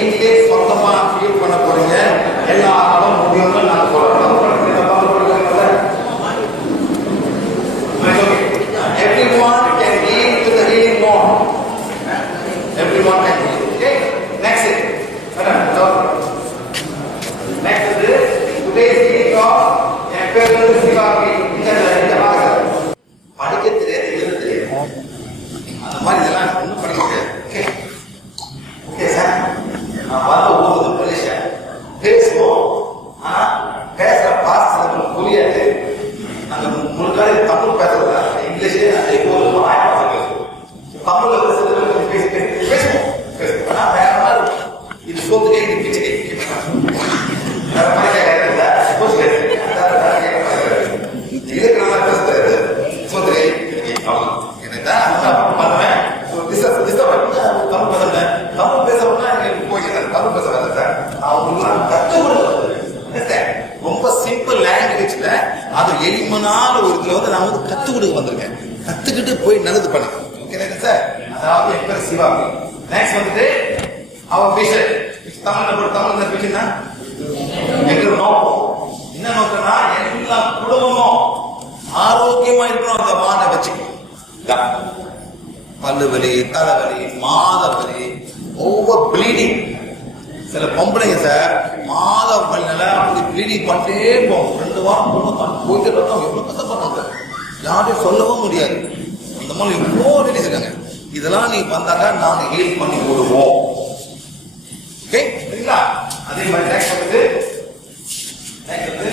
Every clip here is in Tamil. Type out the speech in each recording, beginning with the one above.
நீங்களே சொந்தமா ஃபீல் பண்ண போறீங்க. எல்லா ஆளும் முடியும்னு நான் சொல்றேன் Everyone can heal to the healing more. Everyone can heal. Okay? Next it. Madam, doctor. Next is today's healing of Emperor Sivaji. இந்த இந்த பாருங்க. படிக்க தெரியாது எழுத தெரியாது அந்த மாதிரி இதெல்லாம் ஒன்றும் படிக்க தெரியாது ஓகே ஓகே சார் நான் வந்த ஊருக்கு மலேசியா பேசுவோம் ஆனா பேசுற பாஸ் எனக்கு புரியாது நாங்க முழுக்காக தமிழ் பேசுறதா இங்கிலீஷே அந்த ஒரு ஆயிரம் பேசுவோம் தமிழ்ல வந்து சில பேர் கொஞ்சம் பேசி பேசி பேசுவோம் பேசுவோம் ஆனா வேற மாதிரி இருக்கும். இது சோத்துக்கே இது பிச்சுக்கே வேற மாதிரி கேட்கறது இல்ல சப்போஸ் இருக்கிற மாதிரி பேசுறது சோத்துக்கே எனக்கு தான் நான் பண்ணுவேன் டிஸ்டர்ப் டிஸ்டர்ப் தமிழ் பேசுறேன் தமிழ் பேசுறோம்னா எனக்கு போயிட்டு தமிழ் பேச வேண்டாம் சார் அவங்களுக்கு கற்றுக் கொடுக்குறது Understand? ரொம்ப சிம்பிள் லாங்குவேஜ்ல அது எளிமையான ஒரு இதுல வந்து நான் கொடுக்க வந்திருக்கேன். கத்துக்கிட்டு போய் நல்லது பண்ணு. ஓகே சார் அதாவது என் பேர் சிவா? நெக்ஸ்ட் வந்துட்டு அவன் விஷன் தமிழ்ல போட்டு தமிழ்ல விஷயம்னா எங்க நோக்கம்? என்ன நோக்கம்னா எல்லா குடும்பமும் ஆரோக்கியமா இருக்கணும் அந்த வானை வச்சுக்கணும். பல்லு வலி தலைவலி மாத வலி ஓவர் ப்ளீடிங் சில பொம்பளைங்க சார் மாத வலினால அப்படி ப்ளீடிங் பண்ணிட்டே போகும். ரெண்டு வாரம் மூணு வாரம் போயிட்டு ரத்தம் எவ்வளவு கஷ்டப்படுறாங்க யாரையும் சொல்லவும் முடியாது. அந்த மாதிரி எவ்வளோ லேடிஸ் இருக்காங்க. இதெல்லாம் நீ வந்தாக்கா நாங்கள் ஹீல் பண்ணி விடுவோம் ஓகே சரிங்களா அதே மாதிரி நெக்ஸ்ட் வந்து நெக்ஸ்ட் வந்து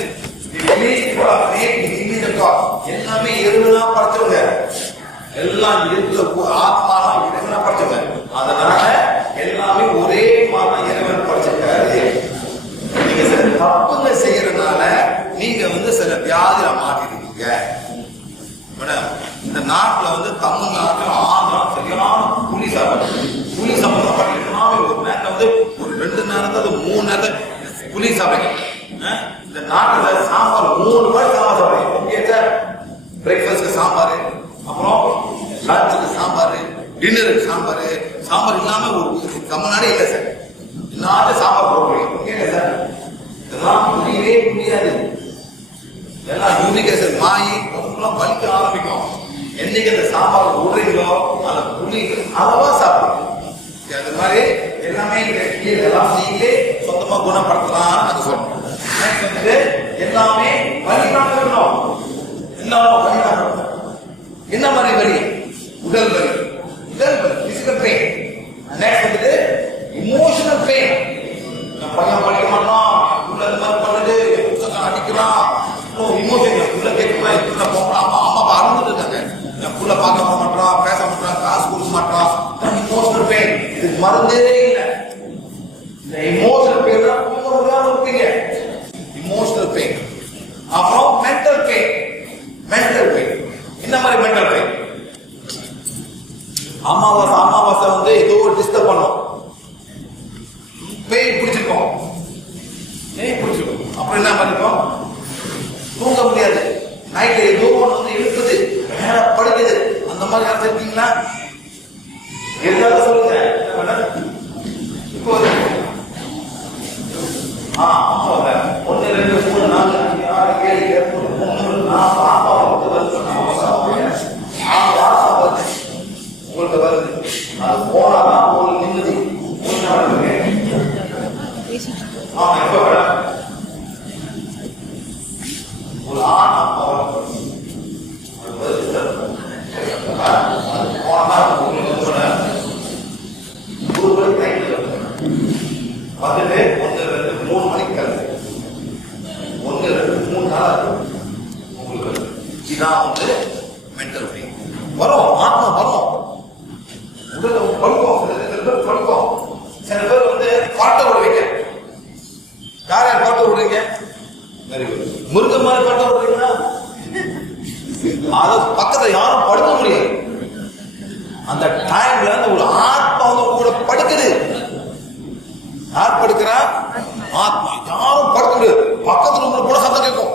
the village people are made in the image of God. எல்லாமே எருவனா படைச்சவங்க எல்லாம் இருக்கிற ஆத்மாலாம் இறைவனா படைச்சவங்க அதனால எல்லாமே ஒரே மாதிரி இறைவன் படைச்சிருக்காரு நீங்க சில தப்புங்க செய்யறதுனால நீங்க வந்து சில வியாதியில மாட்டிருக்கீங்க மேடம் இந்த நாட்டுல வந்து தமிழ்நாட்டுல ஆந்திரா சரியான புலி சாப்பிடும் புலி சம்பந்தப்பட்ட எல்லாமே ஒரு நேரத்துல வந்து ஒரு ரெண்டு நேரத்தை அது மூணு நேரத்தை புலி சாப்பிடுங்க அஹ் இந்த சாம்பார் மூணு பேர் சாம்பார் சாப்பிடுங்க ஓகே பிரேக்ஃபாஸ்ட்க்கு சாம்பார் அப்புறம் லஞ்சுக்கு சாம்பார் டின்னருக்கு சாம்பார். சாம்பார் இல்லாம ஒரு தமிழ்நாடே இல்லை சார். இல்லாத சாம்பார் போட முடியும். Okay sir? இதெல்லாம் புரியவே புரியாது. எல்லாம் யூரிக் மாயி உடம்புலாம் வலிக்க ஆரம்பிக்கும். என்னைக்கு அந்த சாம்பார் விடுறீங்களோ அந்த புளி அளவா சாப்பிடுவோம் அது மாதிரி எல்லாமே கீழே எல்லாம் நீங்களே சொந்தமா குணப்படுத்தலாம் அது சொல்றோம் வந்து எல்லாமே வலிதான் இருக்கணும் எல்லாரும் வலிதான் என்ன மாதிரி வலி உடல் வலி உடல் வலி பிசிக்கல் பெயின் நெக்ஸ்ட் வந்துட்டு இமோஷனல் பெயின் நம்ம பையன் படிக்க மாட்டான்? உள்ள இந்த மாதிரி பண்ணுது புத்தகம் அடிக்கிறான் இமோஷன் உள்ள கேட்கலாம் என் போகலாம் அம்மா அம்மா அப்பா அழுந்துட்டு இருக்காங்க. நான் புள்ள பார்க்க வர மாட்டான் பேச மாட்டான் காசு கொடுக்க மாட்டான் இமோஷனல் பெயின் இதுக்கு மருந்தே இல்லை இந்த இமோஷனல் பெயின் தான் தூங்க முடியாம இருப்பீங்க இமோஷனல் பெயின் அப்புறம் மென்டல் பெயின் மென்டல் பெயின் இந்த மாதிரி மென்டல் பெயின் அமாவாசை அமாவாசை வந்து ஏதோ ஒரு டிஸ்டர்ப் பண்ணும். பேய் பிடிச்ச பேய் பிடிச்சிருக்கோம் அப்புறம் என்ன பண்ணிருக்கோம் தூங்க முடியாது நைட்ல ஏதோ ஒன்று வந்து இழுக்குது மேல படுக்குது அந்த மாதிரி யாரும் இருக்கீங்களா இருந்தாலும் சொல்லுங்க என்ன பண்ண? இப்போ வந்து ஆ ஆமாங்க ஒன்று ரெண்டு மூணு நாலு அஞ்சு ஆறு ஏழு எட்டு மூணு நாலு ஆமா வந்து வருது ஆறு வாசம் வருது உங்களுக்கு வருது அது போனாதான் உங்களுக்கு நிம்மதி மூணு நாள் இருக்கு ஆமா எப்ப வர ஒரு ஆண் அப்பா வரும். அது வருது சார். அது போனா உங்களுக்கு கூட ஒரு மணி டைம்ல வந்துட்டு ஒன்று ரெண்டு மூணு மணிக்கு கிளம்பு ஒன்று ரெண்டு மூணு நாள் இருக்கும் உங்களுக்கு வருது. இதான் வந்து மென்டல் பெயின் வரும் ஆத்மா வரும் உடல்ல பழுக்கும் சில சில பேர் பழுக்கும் சில பேர் வந்து பாட்டை விடுவீங்க யார் யார் பாட்டை விடுறீங்க வெரி குட் முருகன் மாதிரி பாட்டை விடுறீங்களா அது பக்கத்துல யாரும் படுக்க முடியாது அந்த டைம்ல அந்த ஒரு ஆத்மா வந்து கூட படுக்குது யார் படுக்கிறா ஆத்மா யாரும் படுக்க முடியாது பக்கத்துல ரூம்ல கூட சத்தம் கேட்கும்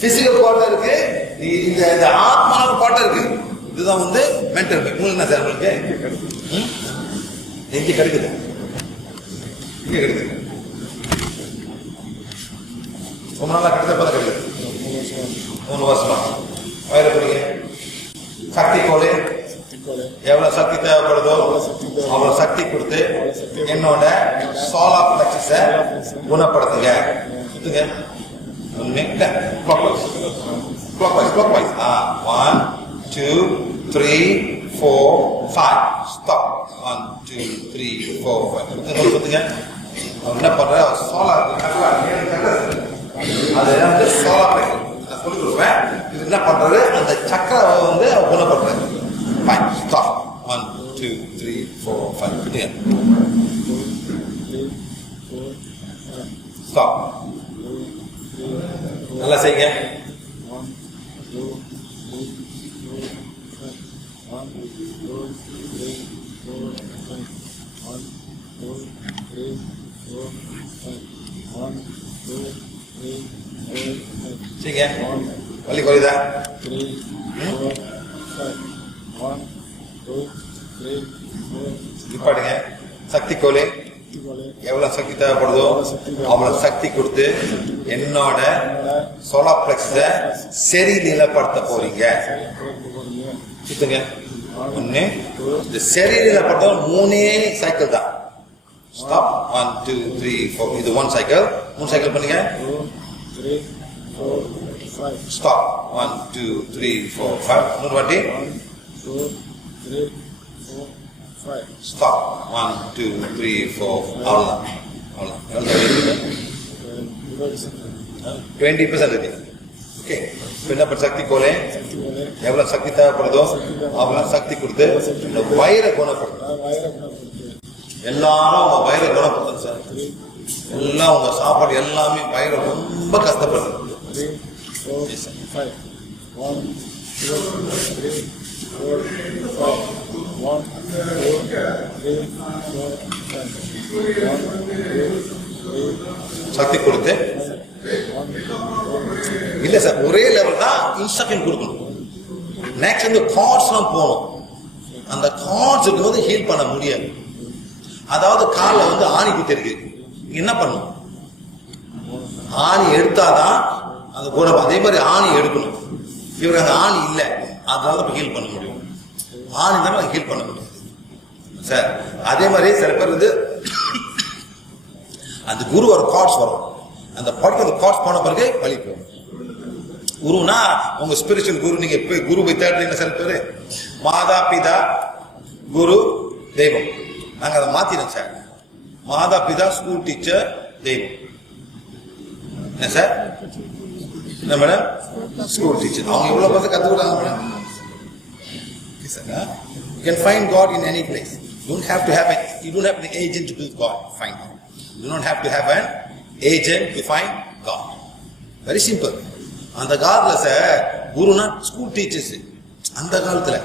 பிசிக்கல் பாட்டு இருக்கு இந்த ஆத்மாவை பாட்டு இருக்கு. இதுதான் வந்து மென்டல் உங்களுக்கு என்ன சார் உங்களுக்கு? எங்க கிடைக்குது? இங்க கிடைக்குது. ரொம்ப நாளா கிடைச்ச பார்த்தா கிடைக்குது? மூணு வருஷமா வயிறு பிடிங்க சக்தி கோலை எவ்வளவு சக்தி தேவைப்படுதோ அவ்வளவு சக்தி கொடுத்து என்னோட சோலா பிளக்ஸ குணப்படுத்துங்க. சுத்துங்க ஒண்ணு clockwise clockwise. Ah, one, one two three four five stop one three, three four five சுத்துங்க அவர் என்ன பண்ற சோலா அது வந்து சோலா நான் சொல்லி கொடுப்பேன் இது என்ன பண்றது அந்த சக்கரை வந்து அவர் குணப்படுறாரு fine stop one two three four five கிட்டே ஸ்டாப் நல்லா செய்யுங்க செய்யுங்க வலி ஃபோர் நிப்பாடுங்க சக்தி கோலி எவ்வளோ சக்தி தேவைப்படுதோ அவ்வளோ சக்தி கொடுத்து என்னோட சோலார் பிளக்ஸ சரி நிலப்படுத்த போறீங்க. சுத்துங்க ஒண்ணு இந்த சரி பார்த்தா மூணே சைக்கிள் தான். Stop one two three four இது ஒன் சைக்கிள் மூணு சைக்கிள் பண்ணுங்க stop one two three four five இன்னொரு வாட்டி. Stop one two three four அவ்வளோதான் அவ்வளோதான் டுவெண்ட்டி பர்சன்ட் இருக்கு. ஓகே. இப்போ என்ன பண்ண? சக்தி கோலே. எவ்வளவு சக்தி தேவைப்படுதோ அவ்வளவு சக்தி கொடுத்து இந்த வயிறை குணப்படுத்தும் எல்லாரும் உங்க வயிறை குணப்படுத்தும் சார். எல்லாம் உங்க சாப்பாடு எல்லாமே வயிறு ரொம்ப கஷ்டப்படுது. சக்தி கொடுத்து இல்ல சார் ஒரே லெவல் தான் இன்ஸ்ட்ரக்ஷன் கொடுக்கணும். நெக்ஸ்ட் வந்து கார்ட்ஸ்லாம் போகணும். அந்த கார்ட்ஸ் இருக்கும்போது ஹீல் பண்ண முடியாது. அதாவது காலில் வந்து ஆணி குத்திருக்கு. என்ன பண்ணும்? ஆணி எடுத்தாதான் அந்த குணம் அதே மாதிரி ஆணி எடுக்கணும். இவருக்கு அந்த ஆணி இல்லை. அதனால தான் ஹீல் பண்ண முடியும். ஆணி தான் ஹீல் பண்ண முடியும். சார் அதே மாதிரி சில பேர் வந்து அந்த குரு ஒரு கார்ட்ஸ் வரும். அந்த படத்துல அந்த கார்ட்ஸ் போன பிறகு வழி போகும். குருனா உங்க ஸ்பிரிச்சுவல் குரு நீங்க போய் குரு போய் தேடுறீங்க சில பேரு. மாதா பிதா குரு தெய்வம். நாங்க அதை மாத்தினோம் சார். மாதா பிதா ஸ்கூல் டீச்சர் தெய்வம். என்ன சார்? என்ன மேடம் ஸ்கூல் டீச்சர் அவங்க எவ்வளவு பார்த்து கத்துக்கிறாங்க madam You can find God in any place. You don't have to have an, you don't have an agent to God, find God. You don't have to have an agent to find God. Very simple. அந்த காலத்துல சார் குருனா ஸ்கூல் டீச்சர்ஸ் அந்த காலத்துல.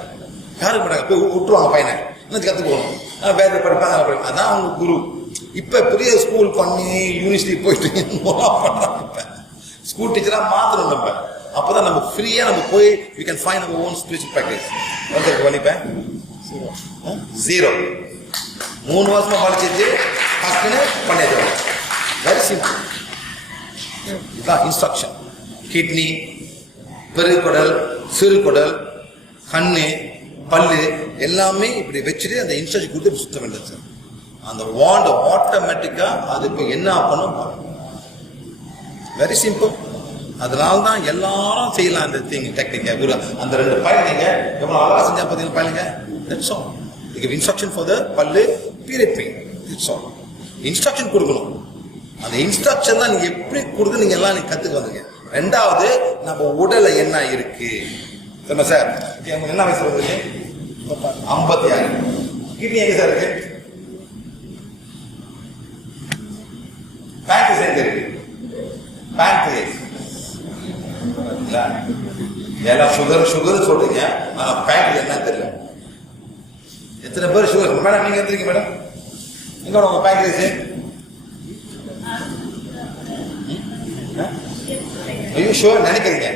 யாருக்கு மாட்டாங்க போய் விட்டுருவாங்க பையனை? என்ன கத்துக்குவோம் வேத படிப்பாங்க படிப்பாங்க. அதான் அவங்க குரு. இப்ப பெரிய ஸ்கூல் பண்ணி யூனிவர்சிட்டி போயிட்டு பண்றாங்க இப்ப. ஸ்கூல் டீச்சரா மாத்தணும் நம்ம. அப்பதான் நம்ம ஃப்ரீயா நம்ம போய் we can find our own spiritual practice. வந்து வலிப்பேன் ஜீரோ மூணு வருஷமா படிச்சிச்சு டக்குன்னு பண்ணிடுவோம் வெரி சிம்பிள் இதுதான் இன்ஸ்ட்ரக்ஷன் கிட்னி பெருக்குடல் சிறுகுடல் கண்ணு பல்லு எல்லாமே இப்படி வச்சுட்டு அந்த இன்ஸ்ட்ரக்ஷன் கொடுத்து இப்படி சுத்த வேண்டியது சார் அந்த வாண்ட் ஆட்டோமேட்டிக்காக அது இப்போ என்ன பண்ணும் வெரி சிம்பிள் அதனால தான் எல்லாரும் செய்யலாம் அந்த திங் டெக்னிக்கை குரு அந்த ரெண்டு பயணிங்க எவ்வளோ அழகாக செஞ்சா பார்த்தீங்கன்னா பயணிங்க that's all instruction for the பல்லு period pain that's all instruction கொடுக்கணும். அந்த இன்ஸ்ட்ரக்ஷன் தான் நீங்க எப்படி கொடுக்க நீங்க எல்லாம் நீங்க கத்துக்க வந்தீங்க? ரெண்டாவது நம்ம உடல்ல என்ன இருக்கு? சரிம்மா சார் என்ன வயசு வருது ஐம்பத்தி ஆறு கிட்னி எங்க சார் இருக்கு? பேங்க் சேர்ந்து இருக்கு? பேங்க் இல்ல. எல்லாம் சுகர் சுகர் சொல்றீங்க. ஆனா பேங்க் என்ன தெரியல. எத்தனை பேர் சுகர் மேடம் நீங்க எந்திரிங்க மேடம் எங்க உங்க பேங்க் ஐயோ ஷுவர் நினைக்கிறீங்க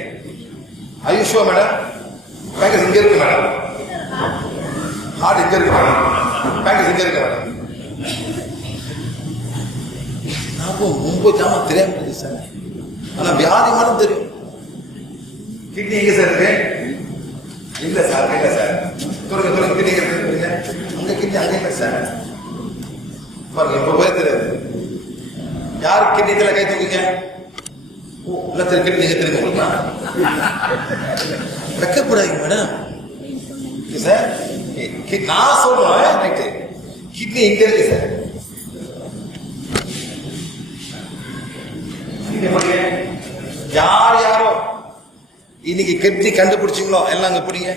ஐயோ ஷுவர் மேடம் பேக்கேஜ் இங்க இருக்கு மேடம் ஹார்ட் இங்க இருக்கு மேடம் பேக்கேஜ் இங்க இருக்கு மேடம் மும்பை ஜாமம் தெரியாம போகுது சார். ஆனா வியாதி மட்டும் தெரியும். கிட்னி எங்க சார் இருக்கு? இல்ல சார் இல்ல சார். சொல்லுங்க கிட்னி அங்க கிட்னி அங்க இல்ல சார். பாருங்க இப்ப போய் தெரியாது யார் கிண்ணத்துல கை தூக்குங்க? ஓ இல்ல திரு கிட்னி எங்க மேடம் சார் நான் சொல்றேன் ரைட்டு கிட்னி எங்க இருக்கு சார் யார் யாரோ இன்னைக்கு கிட்னி கண்டுபிடிச்சிங்களோ? எல்லாம் அங்க போனீங்க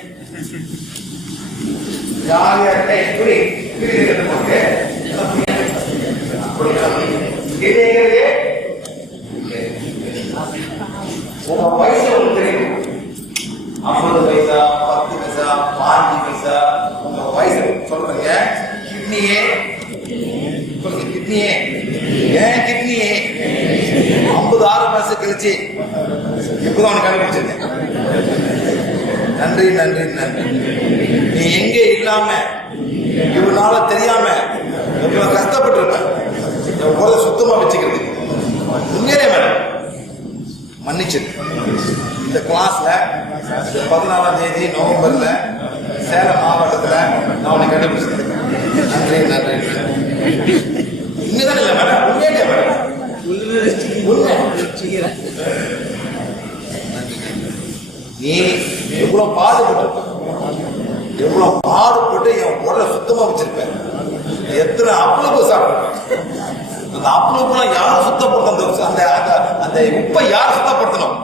யார் யார் புரியுது புடி. புடி, உங்க வயசு உங்களுக்கு தெரியும். ஐம்பது பைசா பத்து பைசா பாஞ்சு பைசா உங்க வயசு சொல்றீங்க கிட்னியே? சொல்லுங்க கிட்னியே? ஏன் கிட்னியே? ஐம்பது ஆறு மாசம் கழிச்சு. இப்பதான் உனக்கு கண்டுபிடிச்சிருக்கேன் நன்றி நன்றி நன்றி. நீ எங்கே இல்லாம இவனால தெரியாம எவ்வளவு கஷ்டப்பட்டு இருப்ப என் உடலை சுத்தமா வச்சுக்கிறது உண்மையிலே மேடம். மன்னிச்சது இந்த கிளாஸ்ல பதினாலாம் தேதி நவம்பர்ல சேலம் மாவட்டத்துல நான் உனக்கு கண்டுபிடிச்சேன் நன்றி நன்றி உண்மைதான் இல்ல மேடம். உண்மையிலே மேடம். உண்மை நீ எவ்வளவு பாடுபட்டு எவ்வளவு பாடுபட்டு என் உடலை சுத்தமா வச்சிருப்பேன் எத்தனை அவ்வளவு சாப்பிடுவேன் அந்த அப்பளப்புலாம் யார் சுத்தப்படுத்தணும்? அந்த அந்த அந்த உப்பை யார் சுத்தப்படுத்தணும்?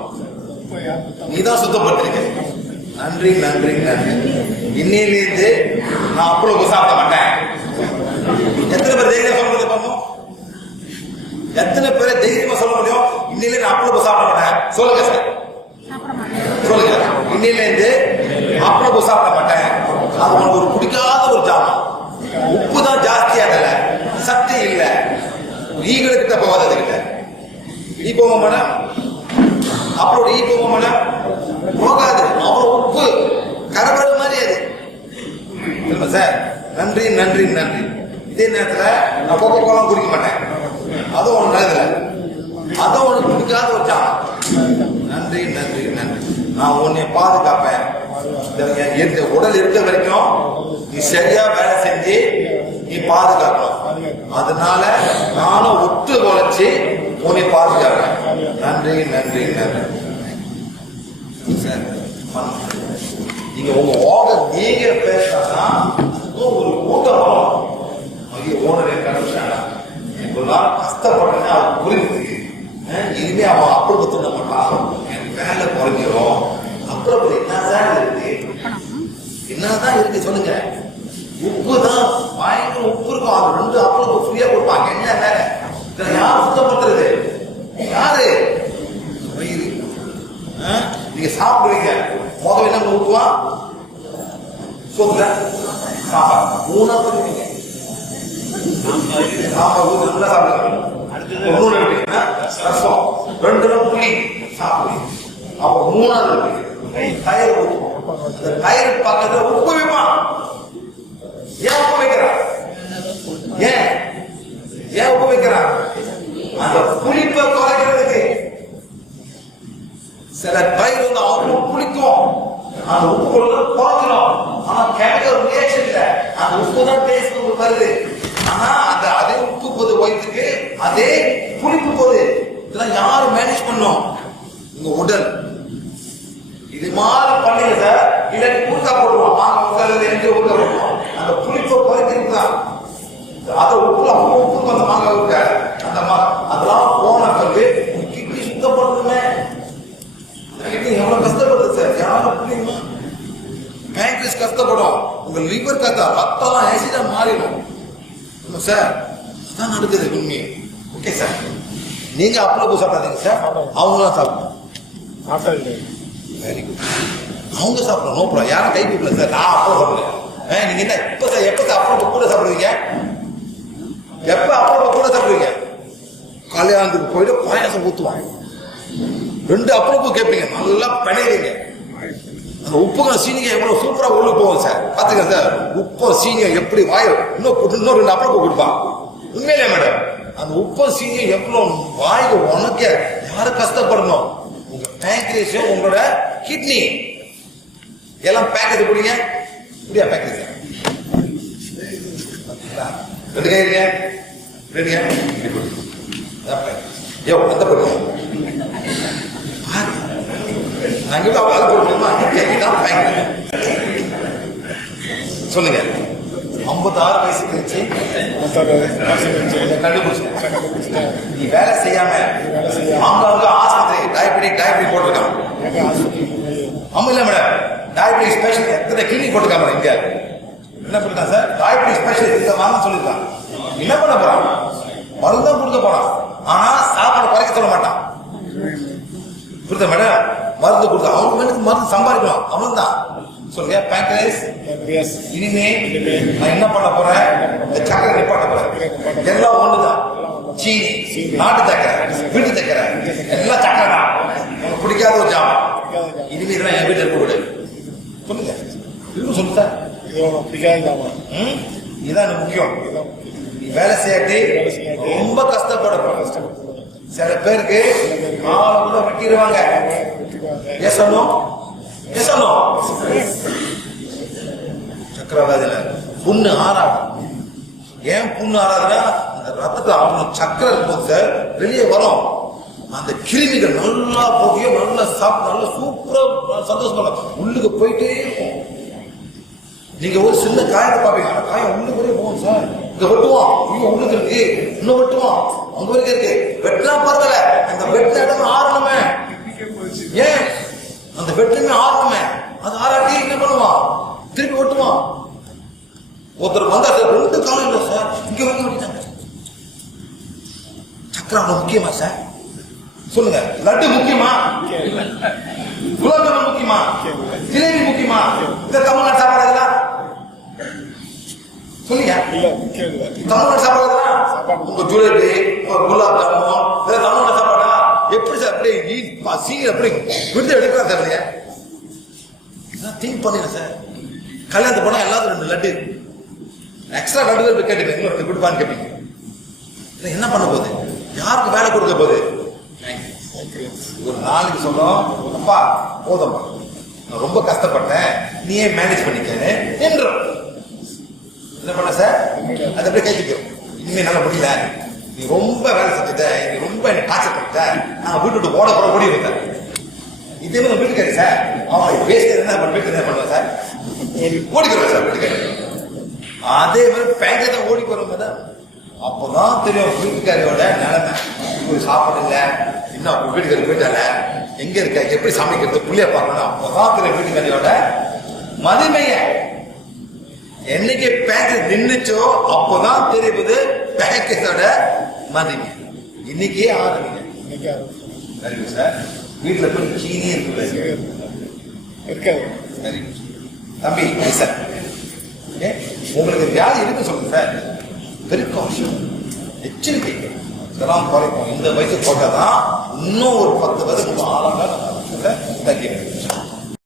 நீதான் சுத்தப்படுத்திருக்க நன்றி நன்றி நன்றி. இன்னிலிருந்து நான் அப்பளப்பு சாப்பிட மாட்டேன். எத்தனை பேர் தைரியம் சொல்ல முடியும் பண்ணும் எத்தனை பேர் தைரியமா சொல்ல முடியும்? இன்னையில நான் அப்பளப்பு சாப்பிட மாட்டேன். சொல்லுங்க சார் சொல்லுங்க. இன்னையில இருந்து அப்பளப்பு சாப்பிட மாட்டேன். அது உனக்கு ஒரு பிடிக்காத ஒரு ஜாமான். உப்பு தான் ஜாஸ்தியா ஈகிட்ட போகாத கிட்ட ஈ போவோம் மேடம் அப்புறம் ஈ போகாது. அவ்வளவு உப்பு. கரபடு மாதிரி அது. இல்ல சார் நன்றி நன்றி நன்றி. இதே நேரத்தில் நான் கோகோ கோலாம் குடிக்க மாட்டேன். அதுவும் ஒன்று நல்லதில்ல அதுவும் உனக்கு பிடிக்காத வச்சான் நன்றி நன்றி நன்றி. நான் உன்னை பாதுகாப்பேன். என் இந்த உடல் இருக்க வரைக்கும் நீ சரியா வேலை செஞ்சு நீ பாதுகாக்கணும். அதனால நானும் ஒத்து உழைச்சு உன்னை பாதுகாப்பேன் நன்றி நன்றி நன்றி. சார் நீங்க உங்க ஓனர் நீங்க பேசினா ஒரு கூட்டம் வரும். ஐயோ ஓனர் கண்டுபிடிச்சாங்க நாள் கஷ்டப்படுறேன்னு அவன் புரியுது. இனிமே அவன் தின்ன மாட்டான். எனக்கு வேலை குறைஞ்சிரும். அப்புறம் என்ன சார் இருக்கு? என்னதான் இருக்கு சொல்லுங்க. உப்பு தான் பயங்கர உப்பு இருக்கும் அது ரெண்டு அப்பளுக்கு ஃப்ரீயா கொடுப்பாங்க. என்ன வேற? இதுல யார் சுத்தப்படுத்துறது? யாரு? வயிறு? நீங்க சாப்பிடுவீங்க. முதல்ல என்ன ஊத்துவான் சோத்துல. சாம்பார். மூணா பண்ணுவீங்க சாம்பார் ஊத்து நல்லா சாப்பிடுங்க. ஒண்ணு எடுப்பீங்க ரசம். ரெண்டு நாள் புளி. சாப்பிடுவீங்க அப்ப மூணாவது எடுப்பீங்க தயிர் அந்த தயிர் பக்கத்துல உப்பு வைப்பான். ஏன் உப்பு ஏன்? ஏன் உப்பு அந்த புளிப்பை குறைக்கிறதுக்கு சில பயிர் வந்து அவ்வளவு புளிக்கும். அந்த உப்பு கொடுத்து குறைஞ்சிடும் ஆனா கெமிக்கல் ரியாக்ஷன் இல்ல. அந்த உப்பு தான் டேஸ்ட் உங்களுக்கு வருது. ஆனா அந்த அதே உப்பு போது வயிற்றுக்கு அதே புளிப்பு போகுது இதெல்லாம் யாரும் மேனேஜ் பண்ணும்? உங்க உடல். இது மாதிரி பண்ணுங்க சார் இல்லாட்டி ஊறுக்கா போடுவோம். மாங்க ஊறுகாய் எங்க ஊறுக்கா போடுவோம்? அந்த புளிப்பை குறைக்கிறது தான் அதை உப்புல அவ்வளவு உப்பு அந்த மாங்காய் ஊறுகாய் அந்த மா அதெல்லாம் போன பிறகு கிட்னி சுத்தப்படுத்துமே கிட்னி எவ்வளவு கஷ்டப்படுது சார்? யாரும் புரியுமா பேங்க்ரிஸ் கஷ்டப்படும். உங்க லிவர் கத்தா ரத்தம்லாம் ஆசிடா மாறிடும். சார். அதான் நடக்குது உண்மை. Okay sir. நீங்க அப்பளவு சாப்பிடாதீங்க சார். அவங்களாம் சாப்பிடணும். வெரி குட் அவங்க சாப்பிடணும் நோ ப்ராப்ளம் யாரும் கை கூப்பிடல சார். நான் அப்போ சாப்பிடுறேன் நீங்க என்ன எப்ப சார் எப்ப அப்புறம் கூட சாப்பிடுவீங்க? எப்ப அப்புறம் கூட சாப்பிடுவீங்க? கல்யாணத்துக்கு போயிட்டு பாயாசம் ஊத்துவாங்க. ரெண்டு அப்பளப்பு கேட்பீங்க நல்லா பிணைவீங்க அந்த உப்புக்கும் சீனிங்க எவ்வளவு சூப்பரா உள்ள போகும் சார். பாத்துங்க சார் உப்பும் சீனியம் எப்படி வாய் இன்னும் இன்னும் ரெண்டு அப்பளப்பு கொடுப்பான் உண்மையிலே மேடம் அந்த உப்பம் சீனியம் எவ்வளவு வாய்க்கு உனக்க யாரு கஷ்டப்படணும்? உங்க பேங்க்ரேஸும் உங்களோட கிட்னி எல்லாம் பேக்கெட் குடிங்க. குடியா பேக்கெட் ரெண்டு கை இருங்க ரெண்டு கை இப்படி குடி அதான் package. யோ அந்த பாரு நாங்க தான் அதை போடுமா இதான் பேங்க் சொல்லுங்க ஐம்பத்தாறு வயசு கழிச்சு இதை கண்டுபிடிச்சேன் நீ வேலை செய்யாம அவங்க ஆஸ்பத்திரி டயபெட்டிக் டயபெட்டிக் போட்டிருக்கான் ஆமா இல்ல மேடம் டயபெட்டிக் ஸ்பெஷல் எத்தனை கிளினிக் போட்டிருக்காங்க மேடம் இங்க என்ன பண்ணிருக்கான் சார்? டயபெட்டிக் ஸ்பெஷல் இந்த வாங்க சொல்லியிருக்கான் என்ன பண்ண போறான்? மருந்து தான் கொடுக்க போறான். ஆனா சாப்பாடு குறைக்க சொல்ல மாட்டான். புரியுதா மேடம் மருந்து கொடுத்தா அவனுக்கு வேணுக்கு மருந்து சம்பாதிக்கணும். அவன் தான் சொல்லுங்க பேங்கரேஸ் இனிமே நான் என்ன பண்ண போறேன்? இந்த சக்கரை நிப்பாட்ட போறேன். எல்லாம் ஒண்ணுதான். சீனி நாட்டு சக்கரை வீட்டு சக்கரை. எல்லாம் சக்கரை தான். பிடிக்காத ஒரு ஜாம் இனிமே இதெல்லாம் என் வீட்டுல இருக்க விடு சொல்லுங்க. திரும்ப சொல்லு சார் ம்? இதான் எனக்கு முக்கியம் வேலை செய்யாட்டி ரொம்ப கஷ்டப்பட சில பேருக்கு ஆளை கூட வெட்டிடுவாங்க எஸ் அண்ணோ சக்கரவாதியில புண்ணு ஆறாது. ஏன் புண்ணு ஆறாதுன்னா அந்த ரத்தத்தை அவனுக்கு சக்கரை சார் வெளியே வரும். அந்த கிருமிகள் நல்லா போகியோ நல்லா சாப்பிட்டு நல்லா சூப்பரா சந்தோஷமா உள்ளுக்கு போயிட்டே இருக்கும். நீங்க ஒரு சின்ன காயத்தை பார்ப்பீங்க. அந்த காயம் உள்ளுக்கு வரையும் போகும் சார். இங்க வெட்டுவான். இங்க உள்ளுக்கு இருக்கு. இன்னும் வெட்டுவான். அங்க வரைக்கும் இருக்கு. வெட்டினா பரவாயில்ல. அந்த வெட்டின இடம் ஆறணுமே. ஏன்? அந்த வெட்டுமே ஆறணுமே. அது ஆறாட்டி என்ன பண்ணுவான்? திருப்பி வெட்டுவான். ஒருத்தர் வந்தா சார் ரெண்டு காலம் இல்லை சார். இங்க வந்து வெட்டிட்டாங்க. சக்கரம் முக்கியமா சார்? சொல்லுங்க. லட்டு முக்கியமா? குலாப் ஜாமுன் முக்கியமா? ஜிலேபி முக்கியமா? இந்த தமிழ்நாடு சாப்பாடு இதெல்லாம் சொல்லுங்க. தமிழ்நாடு சாப்பாடுங்களா இதெல்லாம் உங்க ஜிலேபி உங்க குலாப் ஜாமுன் இதெல்லாம் தமிழ்நாடு சாப்பாடா? எப்படி சார் அப்படியே சீனி அப்படி விருது எடுக்கலாம் சார் நீங்க திங்க் பண்ணுங்க சார். கல்யாணத்துக்கு போனா எல்லாத்துக்கும் ரெண்டு லட்டு. எக்ஸ்ட்ரா லட்டு கேட்டுப்பீங்க ரெண்டு கொடுப்பான்னு கேட்பீங்க இல்ல என்ன பண்ண போகுது? யாருக்கு வேலை கொடுக்க போகுது? ஒரு நாளைக்கு சொல்லும் அப்பா போதம்மா. நான் ரொம்ப கஷ்டப்பட்டேன். நீயே மேனேஜ் பண்ணிக்கன்னு? என்றும் என்ன பண்ண சார் அது அப்படியே கைத்திக்கிறோம் இனிமே நல்லா முடியல. நீ ரொம்ப வேலை செஞ்சுட்ட. நீ ரொம்ப என்ன டார்ச்சர் பண்ணிட்ட. நான் வீட்டு விட்டு ஓட போட ஓடி இருந்தேன் இதே மாதிரி வீட்டுக்காரி சார் அவங்க பேசுறது என்ன பண்ண வீட்டுக்கு என்ன பண்ணுவேன் சார் ஓடிக்கிறோம் சார் வீட்டுக்காரி. அதே மாதிரி பேங்க்ல தான் ஓடி போறோம் அப்பதான் தெரியும் வீட்டுக்காரியோட நிலைமை. ஒரு சாப்பாடு இல்ல இன்னும் வீட்டுக்காரி போயிட்டால எங்க இருக்க? எப்படி சமைக்கிறது புள்ளைய பார்க்கணும்? அப்பதான் தெரியும் வீட்டுக்காரியோட மதிமைய. என்னைக்கு பேக்கேஜ் நின்னுச்சோ அப்பதான் தெரியுது பேக்கேஜோட மதிமை. இன்னைக்கே ஆரம்பிங்க. சரி சார். வீட்டுல போய் சீனி இருக்கு சரி தம்பி சார். ஓகே உங்களுக்கு வியாதி இருக்கு சொல்லுங்க சார். பிரிகாஷன் எச்சரிக்கை இதெல்லாம் குறைக்கும். இந்த வயசு போட்டாதான் இன்னும் ஒரு பத்து வயசுக்கு ஆளாக தங்கி